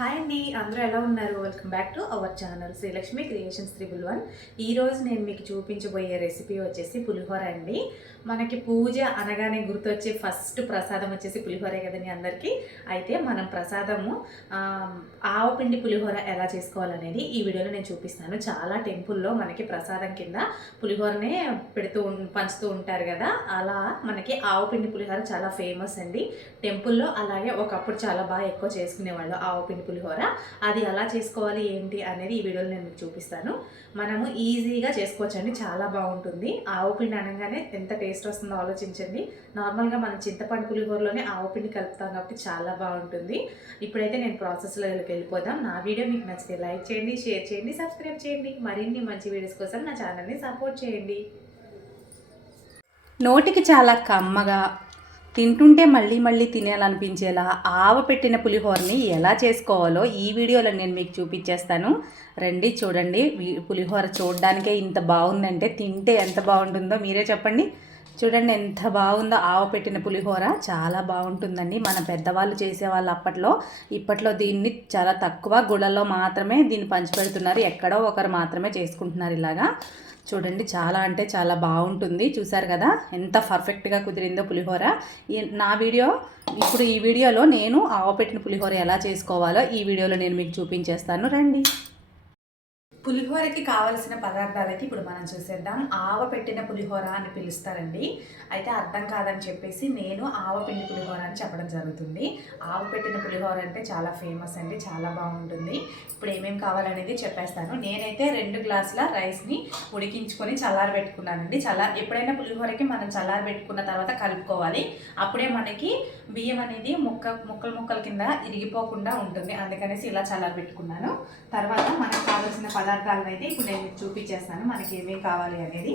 Hi అండి అందరూ ఎలా ఉన్నారు? Welcome back to our channel Srilakshmi creations triple one ఈరోజు నేను మీకు చూపించబోయే రెసిపీ వచ్చేసి పులిహోర అండి. మనకి పూజ అనగానే గుర్తొచ్చే ఫస్ట్ ప్రసాదం వచ్చేసి పులిహోరే కదండి అందరికీ. అయితే మనం ప్రసాదము ఆ, ఆవపిండి పులిహోర ఎలా చేసుకోవాలనేది ఈ వీడియోలో నేను చూపిస్తాను. చాలా టెంపుల్లో మనకి ప్రసాదం కింద పులిహోరనే పెడుతూ పంచుతూ ఉంటారు కదా. అలా మనకి ఆవపిండి పులిహోర చాలా ఫేమస్ అండి. టెంపుల్లో అలాగే ఒకప్పుడు చాలా బాగా ఎక్కువ చేసుకునేవాళ్ళు ఆవపిండి పులిహోర. అది ఎలా చేసుకోవాలి ఏంటి అనేది ఈ వీడియోలో నేను మీకు చూపిస్తాను. మనము ఈజీగా చేసుకోవచ్చండి చాలా బాగుంటుంది. ఆవుపిండి అనగానే ఎంత టేస్ట్ వస్తుందో ఆలోచించండి. నార్మల్గా మన చింతపండు పులిహోరలోనే ఆవుపిండి కలుపుతాం కాబట్టి చాలా బాగుంటుంది. ఇప్పుడైతే నేను ప్రాసెస్లోకి వెళ్ళిపోదాం. నా వీడియో మీకు నచ్చితే లైక్ చేయండి షేర్ చేయండి సబ్స్క్రైబ్ చేయండి. మరిన్ని మంచి వీడియోస్ కోసం నా ఛానల్ని సపోర్ట్ చేయండి. నోటికి చాలా కమ్మగా తింటుంటే మళ్ళీ మళ్ళీ తినేయాలనిపించేలా ఆవ పెట్టిన పులిహోరని ఎలా చేసుకోవాలో ఈ వీడియోలో నేను మీకు చూపించేస్తాను. రండి చూడండి. పులిహోర చూడడానికే ఇంత బాగుందంటే తింటే ఎంత బాగుంటుందో మీరే చెప్పండి. చూడండి ఎంత బాగుందో ఆవ పెట్టిన పులిహోర. చాలా బాగుంటుందండి. మన పెద్దవాళ్ళు చేసేవాళ్ళు అప్పట్లో. ఇప్పట్లో దీన్ని చాలా తక్కువ గుళ్ళలో మాత్రమే దీన్ని పంచిపెడుతున్నారు. ఎక్కడో ఒకరు మాత్రమే చేసుకుంటున్నారు ఇలాగా. చూడండి చాలా అంటే చాలా బాగుంటుంది. చూసారు కదా ఎంత పర్ఫెక్ట్గా కుదిరిందో పులిహోర. ఈ- నా వీడియో ఇప్పుడు ఈ వీడియోలో నేను ఆవపెట్టిన పులిహోర ఎలా చేసుకోవాలో ఈ వీడియోలో నేను మీకు చూపించేస్తాను. రండి. పులిహోరకి కావలసిన పదార్థాలకి ఇప్పుడు మనం చూసేద్దాం. ఆవ పెట్టిన పులిహోర అని పిలుస్తారండి. అయితే అర్థం కాదని చెప్పేసి నేను ఆవపిండి పులిహోర అని చెప్పడం జరుగుతుంది. ఆవ పెట్టిన పులిహోర అంటే చాలా ఫేమస్ అండి చాలా బాగుంటుంది. ఇప్పుడు ఏమేమి కావాలనేది చెప్పేస్తాను. నేనైతే రెండు గ్లాసుల రైస్ని ఉడికించుకొని చల్లారి పెట్టుకున్నానండి. చల్ల ఎప్పుడైనా పులిహోరకి మనం చల్లారి పెట్టుకున్న తర్వాత కలుపుకోవాలి. అప్పుడే మనకి బియ్యం అనేది ముక్క ముక్కలు ముక్కల కింద ఇరిగిపోకుండా ఉంటుంది. అందుకనేసి ఇలా చల్లారి పెట్టుకున్నాను. తర్వాత మనకు కావాల్సిన పదార్థాలను అయితే ఇప్పుడు నేను మీకు చూపించేస్తాను మనకి ఏమేమి కావాలి అనేది.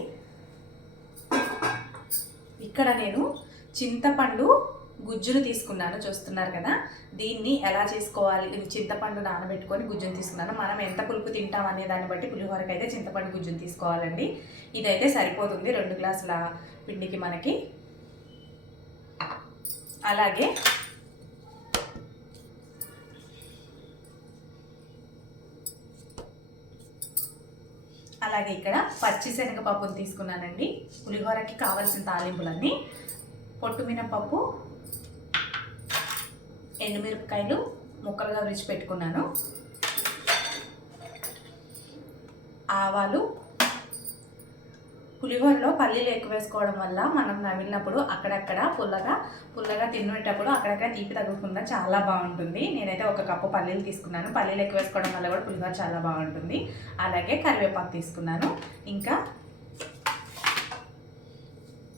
ఇక్కడ నేను చింతపండు గుజ్జును తీసుకున్నాను చూస్తున్నారు కదా. దీన్ని ఎలా చేసుకోవాలి? చింతపండు నానబెట్టుకొని గుజ్జును తీసుకున్నాను. మనం ఎంత పులుపు తింటాం అనే దాన్ని బట్టి పులిహోరకు అయితే చింతపండు గుజ్జును తీసుకోవాలండి. ఇదైతే సరిపోతుంది రెండు గ్లాసుల పిండికి మనకి. అలాగే అలాగే ఇక్కడ పచ్చిశనగపప్పును తీసుకున్నానండి. పులిహోరకి కావాల్సిన తాలింపులన్నీ. పొట్టుమినపప్పు ఎండుమిరపకాయలు ముక్కలుగా విరిచి పెట్టుకున్నాను ఆవాలు పులిహోరలో పల్లీలు ఎక్కువ వేసుకోవడం వల్ల మనం నమిలినప్పుడు అక్కడక్కడ పుల్లగా పుల్లగా తినేటప్పుడు అక్కడక్కడ తీపి తగులుకుండా చాలా బాగుంటుంది. నేనైతే ఒక కప్పు పల్లీలు తీసుకున్నాను. పల్లీలు ఎక్కువ వేసుకోవడం వల్ల కూడా పులిహోర చాలా బాగుంటుంది. అలాగే కరివేపాకు తీసుకున్నాను. ఇంకా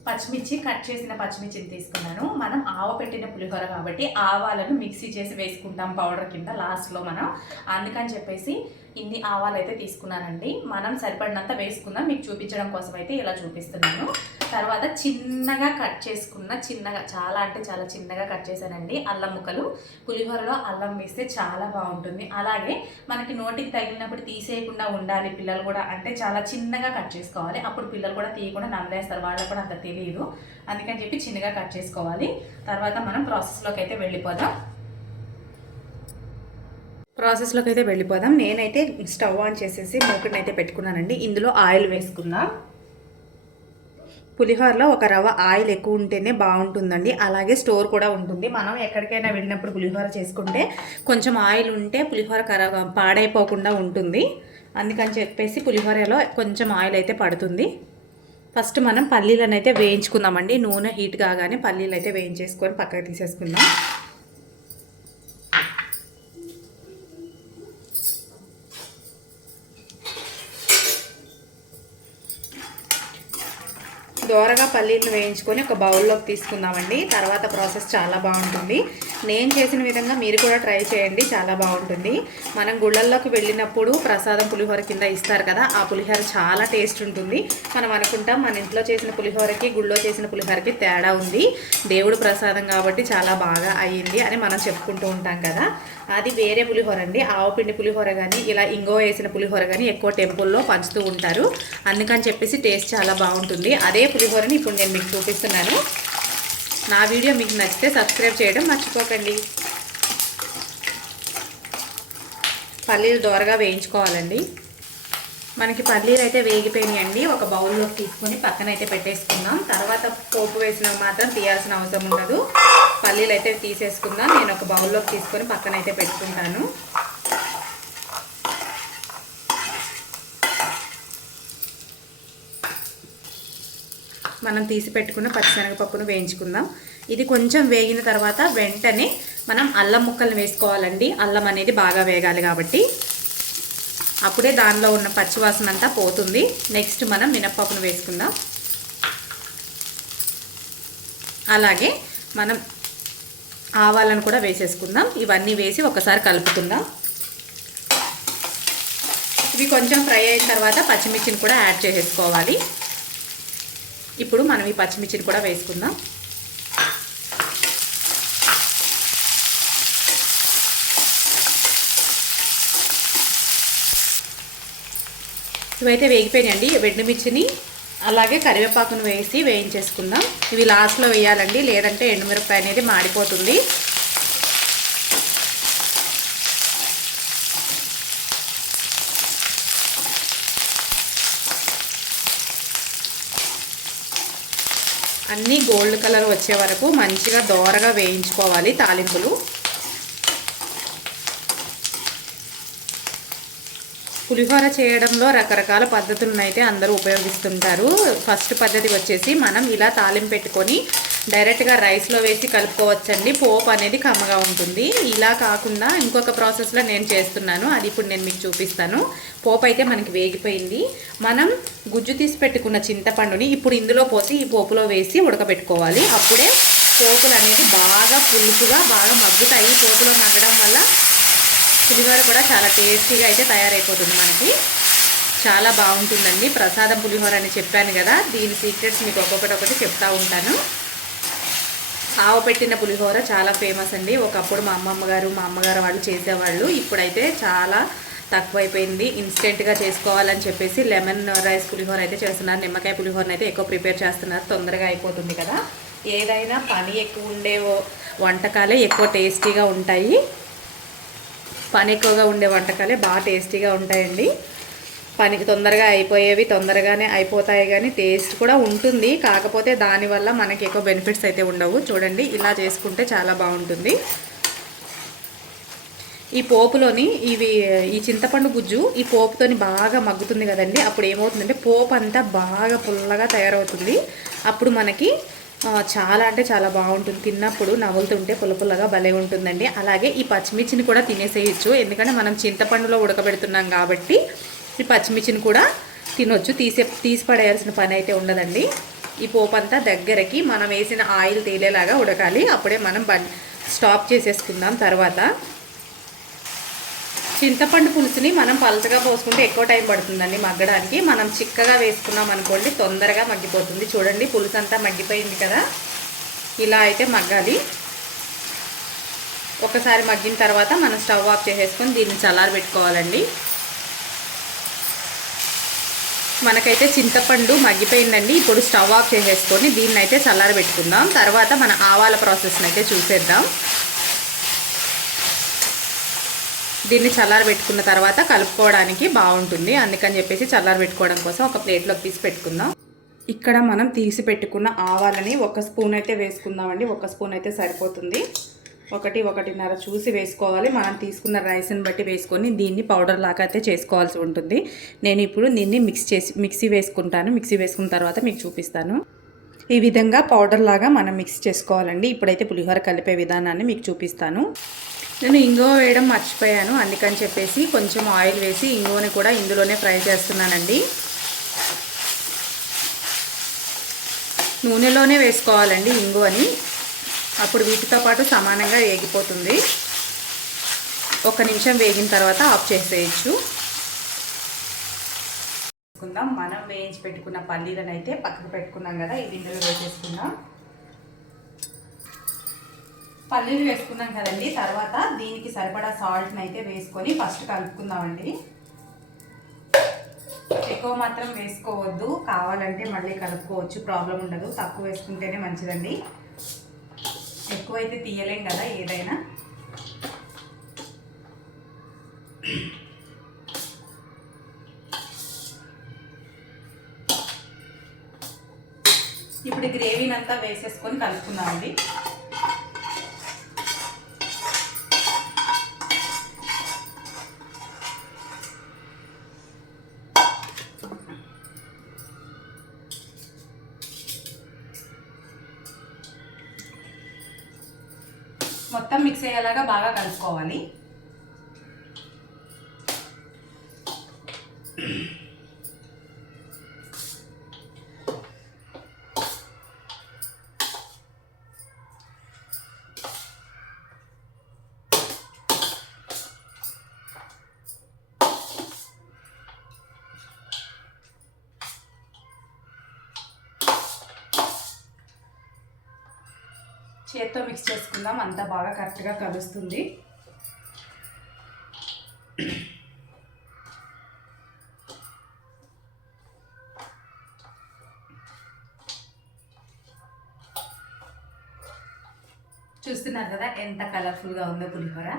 పచ్చిమిర్చి కట్ చేసిన పచ్చిమిర్చిని తీసుకున్నాను. మనం ఆవ పెట్టిన పులిహోర కాబట్టి ఆవాలను మిక్సీ చేసి వేసుకుంటాం పౌడర్ కింద లాస్ట్లో మనం. అందుకని చెప్పేసి ఇన్ని ఆవాలు అయితే తీసుకున్నానండి. మనం సరిపడినంత వేసుకుందాం. మీకు చూపించడం కోసం అయితే ఇలా చూపిస్తున్నాను. తర్వాత చిన్నగా కట్ చేసుకున్న చిన్నగా చాలా అంటే చాలా చిన్నగా కట్ చేశానండి. అల్లం ముక్కలు. పులిహోరలో అల్లం వేస్తే చాలా బాగుంటుంది. అలాగే మనకి నోటికి తగిలినప్పుడు తీసేయకుండా ఉండాలి. పిల్లలు కూడా అంటే చాలా చిన్నగా కట్ చేసుకోవాలి. అప్పుడు పిల్లలు కూడా తీయకుండా నమ్మేస్తారు వాళ్ళకు కూడా అంత తెలియదు అందుకని చెప్పి చిన్నగా కట్ చేసుకోవాలి. తర్వాత మనం ప్రాసెస్లోకి అయితే వెళ్ళిపోదాం. ప్రాసెస్లోకి అయితే వెళ్ళిపోదాం. నేనైతే స్టవ్ ఆన్ చేసేసి మూకుడిని అయితే పెట్టుకున్నానండి. ఇందులో ఆయిల్ వేసుకుందాం. పులిహోరలో ఒక రవ్వ ఆయిల్ ఎక్కువ ఉంటేనే బాగుంటుందండి. అలాగే స్టోర్ కూడా ఉంటుంది. మనం ఎక్కడికైనా వెళ్ళినప్పుడు పులిహోర చేసుకుంటే కొంచెం ఆయిల్ ఉంటే పులిహోర కర పాడైపోకుండా ఉంటుంది. అందుకని చెప్పేసి పులిహోరలో కొంచెం ఆయిల్ అయితే పడుతుంది. ఫస్ట్ మనం పల్లీలను అయితే వేయించుకుందామండి. నూనె హీట్ కాగానే పల్లీలు అయితే వేయించేసుకొని పక్కకు తీసేసుకుందాం. దోరగా పల్లీలను వేయించుకొని ఒక బౌల్లోకి తీసుకుందామండి. తర్వాత ప్రాసెస్ చాలా బాగుంటుంది. నేను చేసిన విధంగా మీరు కూడా ట్రై చేయండి చాలా బాగుంటుంది. మనం గుళ్ళల్లోకి వెళ్ళినప్పుడు ప్రసాదం పులిహోర కింద ఇస్తారు కదా ఆ పులిహోర చాలా టేస్ట్ ఉంటుంది. మనం అనుకుంటాం మన ఇంట్లో చేసిన పులిహోరకి గుళ్ళో చేసిన పులిహోరకి తేడా ఉంది. దేవుడు ప్రసాదం కాబట్టి చాలా బాగా అయ్యింది అని మనం చెప్పుకుంటూ ఉంటాం కదా. అది వేరే పులిహోర అండి. ఆవుపిండి పులిహోర కానీ ఇలా ఇంగో వేసిన పులిహోర కానీ ఎక్కువ టెంపుల్లో పంచుతూ ఉంటారు. అందుకని చెప్పేసి టేస్ట్ చాలా బాగుంటుంది. అదే పులిహోరని ఇప్పుడు నేను మీకు చూపిస్తున్నాను. నా వీడియో మీకు నచ్చితే సబ్స్క్రైబ్ చేయడం మర్చిపోకండి. పల్లీలు దోరగా వేయించుకోవాలండి. మనకి పల్లీలు అయితే వేగిపోయినాయండి. ఒక బౌల్లోకి తీసుకొని పక్కన అయితే పెట్టేసుకుందాం. తర్వాత పోపు వేసిన మాత్రం తీయాల్సిన అవసరం ఉండదు. పల్లీలు అయితే తీసేసుకుందాం. నేను ఒక బౌల్లోకి తీసుకొని పక్కన అయితే పెట్టుకుంటాను. మనం తీసి పెట్టుకున్న పచ్చిశనగపప్పును వేయించుకుందాం. ఇది కొంచెం వేగిన తర్వాత వెంటనే మనం అల్లం ముక్కలను వేసుకోవాలండి. అల్లం అనేది బాగా వేగాలి కాబట్టి. అప్పుడే దానిలో ఉన్న పచ్చివాసన అంతా పోతుంది. నెక్స్ట్ మనం మినప్పప్పును వేసుకుందాం. అలాగే మనం ఆవాలను కూడా వేసేసుకుందాం. ఇవన్నీ వేసి ఒకసారి కలుపుకుందాం. ఇవి కొంచెం ఫ్రై అయిన తర్వాత పచ్చిమిర్చిని కూడా యాడ్ చేసేసుకోవాలి. ఇప్పుడు మనం ఈ పచ్చిమిర్చిని కూడా వేసుకుందాం. ఇవైతే వేగిపోయినాయండి. ఎండుమిర్చిని అలాగే కరివేపాకును వేసి వేయించేసుకుందాం. ఇవి లాస్ట్లో వేయాలండి. లేదంటే ఎండుమిరపకాయ అనేది మాడిపోతుంది. అన్నీ గోల్డ్ కలర్ వచ్చే వరకు మంచిగా దోరగా వేయించుకోవాలి తాలింపులు. పులిహోర చేయడంలో రకరకాల పద్ధతులను అయితే అందరూ ఉపయోగిస్తుంటారు. ఫస్ట్ పద్ధతి వచ్చేసి మనం ఇలా తాలింపు పెట్టుకొని డైరెక్ట్గా రైస్లో వేసి కలుపుకోవచ్చండి. పోపు అనేది కమ్మగా ఉంటుంది. ఇలా కాకుండా ఇంకొక ప్రాసెస్లో నేను చేస్తున్నాను. అది ఇప్పుడు నేను మీకు చూపిస్తాను. పోపు అయితే మనకి వేగిపోయింది. మనం గుజ్జు తీసి పెట్టుకున్న చింతపండుని ఇప్పుడు ఇందులో పోసి ఈ పోపులో వేసి ఉడకబెట్టుకోవాలి. అప్పుడే పోపులు అనేది బాగా పులుపుగా బాగా మగ్గుతాయి. పోపులో మగ్గడం వల్ల పులిహోర కూడా చాలా టేస్టీగా అయితే తయారైపోతుంది మనకి. చాలా బాగుంటుందండి. ప్రసాదం పులిహోర అని చెప్పాను కదా. దీని సీక్రెట్స్ మీకు ఒక్కొక్కటి ఒకటి చెప్తా ఉంటాను. ఆవు పెట్టిన పులిహోర చాలా ఫేమస్ అండి. ఒకప్పుడు మా అమ్మమ్మ గారు మా అమ్మగారు వాళ్ళు చేసేవాళ్ళు. ఇప్పుడైతే చాలా తక్కువైపోయింది. ఇన్స్టెంట్గా చేసుకోవాలని చెప్పేసి లెమన్ రైస్ పులిహోర అయితే చేస్తున్నారు. నిమ్మకాయ పులిహోరని అయితే ఎక్కువ ప్రిపేర్ చేస్తున్నారు. తొందరగా అయిపోతుంది కదా. ఏదైనా పని ఎక్కువ ఉండే వంటకాలే ఎక్కువ టేస్టీగా ఉంటాయి. పని ఎక్కువగా ఉండే వంటకాలే బాగా టేస్టీగా ఉంటాయండి. పనికి తొందరగా అయిపోయేవి తొందరగానే అయిపోతాయి కానీ టేస్ట్ కూడా ఉంటుంది. కాకపోతే దానివల్ల మనకి ఎక్కువ బెనిఫిట్స్ అయితే ఉండవు. చూడండి ఇలా చేసుకుంటే చాలా బాగుంటుంది. ఈ పోపులోని ఇవి ఈ చింతపండు గుజ్జు ఈ పోపుతోని బాగా మగ్గుతుంది కదండి. అప్పుడు ఏమవుతుందంటే పోపు అంతా బాగా పుల్లగా తయారవుతుంది. అప్పుడు మనకి చాలా అంటే చాలా బాగుంటుంది. తిన్నప్పుడు నవ్వులుతుంటే పులపుల్లగా భలే ఉంటుందండి. అలాగే ఈ పచ్చిమిర్చిని కూడా తినేసేయచ్చు. ఎందుకంటే మనం చింతపండులో ఉడకబెడుతున్నాం కాబట్టి ఈ పచ్చిమిర్చిని కూడా తినొచ్చు. తీసే తీసి పడేయాల్సిన పని అయితే ఉండదండి. ఈ పోపు అంతా దగ్గరకి మనం వేసిన ఆయిల్ తేలేలాగా ఉడకాలి. అప్పుడే మనం బ స్టాప్ చేసేసుకుందాం తర్వాత. చింతపండు పులుసుని మనం పలచగా పోసుకుంటే ఎక్కువ టైం పడుతుందండి మగ్గడానికి. మనం చిక్కగా వేసుకున్నాం అనుకోండి తొందరగా మగ్గిపోతుంది. చూడండి పులుసు అంతా మగ్గిపోయింది కదా. ఇలా అయితే మగ్గాలి. ఒకసారి మగ్గిన తర్వాత మనం స్టవ్ ఆఫ్ చేసేసుకొని దీన్ని చల్లారి పెట్టుకోవాలండి మనకైతే చింతపండు మగ్గిపోయిందండి. ఇప్పుడు స్టవ్ ఆఫ్ చేసేసుకొని దీన్ని అయితే చల్లారి పెట్టుకుందాం తర్వాత మన ఆవాల ప్రాసెస్ని అయితే చూసేద్దాం. దీన్ని చల్లారి పెట్టుకున్న తర్వాత కలుపుకోవడానికి బాగుంటుంది. అందుకని చెప్పేసి చల్లారి పెట్టుకోవడం కోసం ఒక ప్లేట్లోకి తీసి పెట్టుకుందాం. ఇక్కడ మనం తీసి పెట్టుకున్న ఆవాలని ఒక స్పూన్ అయితే వేసుకుందామండి. ఒక స్పూన్ అయితే సరిపోతుంది. ఒకటి ఒకటిన్నర చూసి వేసుకోవాలి. మనం తీసుకున్న రైస్ని బట్టి వేసుకొని దీన్ని పౌడర్ లాగా అయితే చేసుకోవాల్సి ఉంటుంది. నేను ఇప్పుడు దీన్ని మిక్స్ చేసి మిక్సీ వేసుకుంటాను. మిక్సీ వేసుకున్న తర్వాత మీకు చూపిస్తాను. ఈ విధంగా పౌడర్ లాగా మనం మిక్స్ చేసుకోవాలండి. ఇప్పుడైతే పులిహోర కలిపే విధానాన్ని మీకు చూపిస్తాను. నేను ఇంగువ వేయడం మర్చిపోయాను. అందుకని చెప్పేసి కొంచెం ఆయిల్ వేసి ఇంగువని కూడా ఇందులోనే ఫ్రై చేస్తున్నానండి. నూనెలోనే వేసుకోవాలండి ఇంగువని. అప్పుడు వీటితో పాటు సమానంగా వేగిపోతుంది. ఒక నిమిషం వేగిన తర్వాత ఆఫ్ చేసేయచ్చు. వేసుకుందాం. మనం వేయించి పెట్టుకున్న పల్లీలను అయితే పక్కకు పెట్టుకున్నాం కదా ఇది ఇందులో వేసేసుకుందాం. పల్లీలు వేసుకున్నాం కదండి. తర్వాత దీనికి సరిపడా సాల్ట్ని అయితే వేసుకొని ఫస్ట్ కలుపుకుందామండి. ఎక్కువ మాత్రం వేసుకోవద్దు. కావాలంటే మళ్ళీ కలుపుకోవచ్చు. ప్రాబ్లం ఉండదు. తక్కువ వేసుకుంటేనే మంచిదండి. ఎక్కువైతే తీయలేం కదా ఏదైనా. ఇప్పుడు గ్రేవీని అంతా వేసేసుకొని కలుపుకుందామండి మొత్తం మిక్స్ అయ్యేలాగా బాగా కలుపుకోవాలి. చేత్తో మిక్స్ చేసుకుందాం. అంతా బాగా కరెక్ట్గా కలుస్తుంది. చూస్తున్నారు కదా ఎంత కలర్ఫుల్గా ఉందో పులిహోర.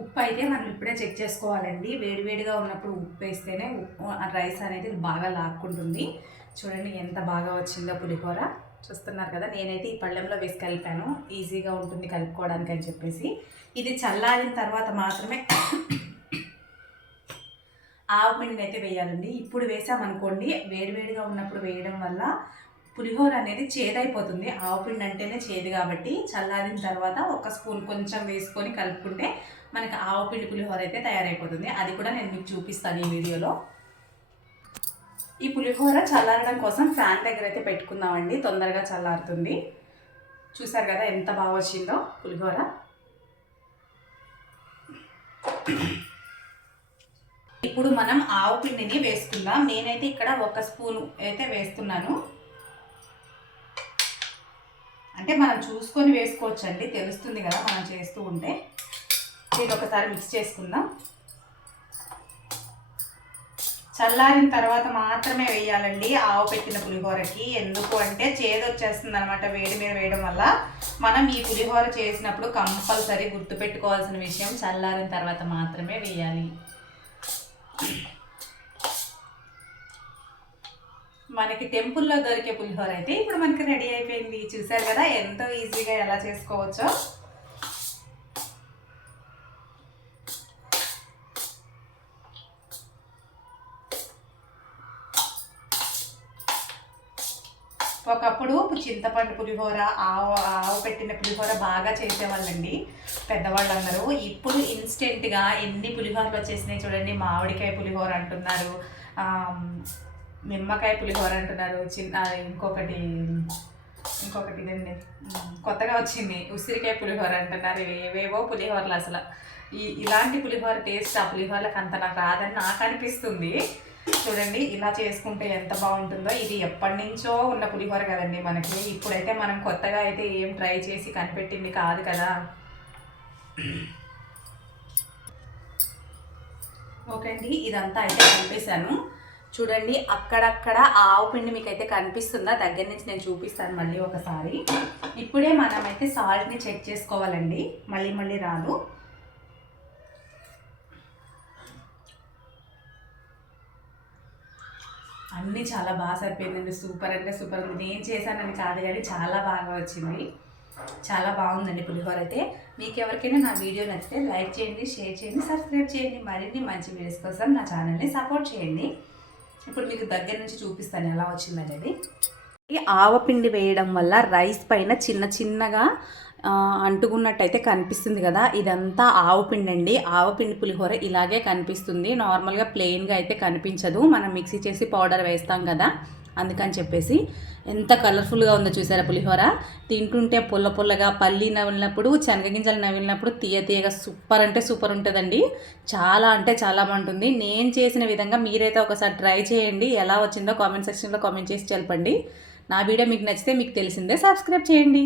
ఉప్పు అయితే మనం ఇప్పుడే చెక్ చేసుకోవాలండి. వేడివేడిగా ఉన్నప్పుడు ఉప్పు వేస్తేనే ఉప్పు ఆ రైస్ అనేది బాగా లాక్కుంటుంది. చూడండి ఎంత బాగా వచ్చిందో పులిహోర. చూస్తున్నారు కదా నేనైతే ఈ పళ్ళెంలో వేసి కలిపాను. ఈజీగా ఉంటుంది కలుపుకోవడానికి అని చెప్పేసి. ఇది చల్లారిన తర్వాత మాత్రమే ఆవు పిండిని అయితే వేయాలండి. ఇప్పుడు వేసామనుకోండి వేడివేడిగా ఉన్నప్పుడు వేయడం వల్ల పులిహోర అనేది చేదైపోతుంది. ఆవు పిండి అంటేనే చేదు కాబట్టి చల్లారిన తర్వాత ఒక స్పూన్ కొంచెం వేసుకొని కలుపుకుంటే మనకి ఆవు పిండి పులిహోర అయితే తయారైపోతుంది. అది కూడా నేను మీకు చూపిస్తాను ఈ వీడియోలో. ఈ పులిహోర చల్లారడం కోసం ఫ్యాన్ దగ్గర అయితే పెట్టుకుందామండి. తొందరగా చల్లారుతుంది. చూసారు కదా ఎంత బాగా వచ్చిందో పులిహోర. ఇప్పుడు మనం ఆవు పిండిని వేసుకుందాం. నేనైతే ఇక్కడ ఒక స్పూన్ అయితే వేస్తున్నాను. అంటే మనం చూసుకొని వేసుకోవచ్చు అండి తెలుస్తుంది కదా మనం చేస్తూ ఉంటే. ఇది ఒకసారి మిక్స్ చేసుకుందాం. చల్లారిన తర్వాత మాత్రమే వేయాలండి ఆవు పెట్టిన పులిహోరకి. ఎందుకు అంటే చేదు వచ్చేస్తుంది అనమాట వేడి మీద వేయడం వల్ల. మనం ఈ పులిహోర చేసినప్పుడు కంపల్సరీ గుర్తుపెట్టుకోవాల్సిన విషయం చల్లారిన తర్వాత మాత్రమే వేయాలి. మనకి టెంపుల్లో దొరికే పులిహోర అయితే ఇప్పుడు మనకి రెడీ అయిపోయింది. చూసారు కదా ఎంతో ఈజీగా ఎలా చేసుకోవచ్చో. ఒకప్పుడు చింతపండు పులిహోర ఆవు ఆవు పెట్టిన పులిహోర బాగా చేసేవాళ్ళండి. పెద్దవాళ్ళు అన్నారు ఇప్పుడు ఇన్స్టెంట్గా ఎన్ని పులిహోరలు వచ్చేసినాయి చూడండి. మామిడికాయ పులిహోర అంటున్నారు. నిమ్మకాయ పులిహోర అంటున్నారు. చిన్న ఇంకొకటి ఇంకొకటి ఇదండి. కొత్తగా వచ్చింది. ఉసిరికాయ పులిహోర అంటున్నారు. ఏవేవో పులిహోరలు అసలు. ఈ ఇలాంటి పులిహోర టేస్ట్ ఆ పులిహోరలకు అంత నాకు రాదని నాకు అనిపిస్తుంది. చూడండి ఇలా చేసుకుంటే ఎంత బాగుంటుందో. ఇది ఎప్పటి నుంచో ఉన్న పులిహోర కదండి మనకి. ఇప్పుడైతే మనం కొత్తగా అయితే ఏం ట్రై చేసి కనిపెట్టింది కాదు కదా. ఓకే అండి ఇదంతా అయితే కలిపేశాను. చూడండి అక్కడక్కడ ఆవు పిండి మీకు అయితే కనిపిస్తుందా? దగ్గర నుంచి నేను చూపిస్తాను మళ్ళీ ఒకసారి. ఇప్పుడే మనమైతే సాల్ట్ని చెక్ చేసుకోవాలండి. మళ్ళీ మళ్ళీ రాదు. అన్నీ చాలా బాగా సరిపోయిందండి. సూపర్ అంటే సూపర్ నేను చేశానని కాదు కానీ చాలా బాగా వచ్చింది. చాలా బాగుందండి పులిహోర అయితే. మీకు ఎవరికైనా నా వీడియో నచ్చితే లైక్ చేయండి షేర్ చేయండి సబ్స్క్రైబ్ చేయండి. మరిన్ని మంచి వీడియోస్ కోసం నా ఛానల్ని సపోర్ట్ చేయండి. ఇప్పుడు మీకు దగ్గర నుంచి చూపిస్తాను ఎలా వచ్చిందనేది. ఈ ఆవపిండి వేయడం వల్ల రైస్ పైన చిన్న చిన్నగా అంటుకున్నట్టయితే కనిపిస్తుంది కదా. ఇదంతా ఆవపిండి అండి. ఆవపిండి పులిహోర ఇలాగే కనిపిస్తుంది. నార్మల్గా ప్లెయిన్గా అయితే కనిపించదు. మనం మిక్సీ చేసి పౌడర్ వేస్తాం కదా. అందుకని చెప్పేసి ఎంత కలర్ఫుల్గా ఉందో చూసారా పులిహోర? తింటుంటే పుల్ల పుల్లగా పల్లి నవ్వినప్పుడు శనగగింజలు నవ్వినప్పుడు తీయ తీయగా సూపర్ అంటే సూపర్ ఉంటుందండి. చాలా అంటే చాలా బాగుంటుంది. నేను చేసిన విధంగా మీరైతే ఒకసారి ట్రై చేయండి. ఎలా వచ్చిందో కామెంట్ సెక్షన్లో కామెంట్ చేసి తెలపండి నా వీడియో మీకు నచ్చితే మీకు తెలిసిందే సబ్స్క్రైబ్ చేయండి.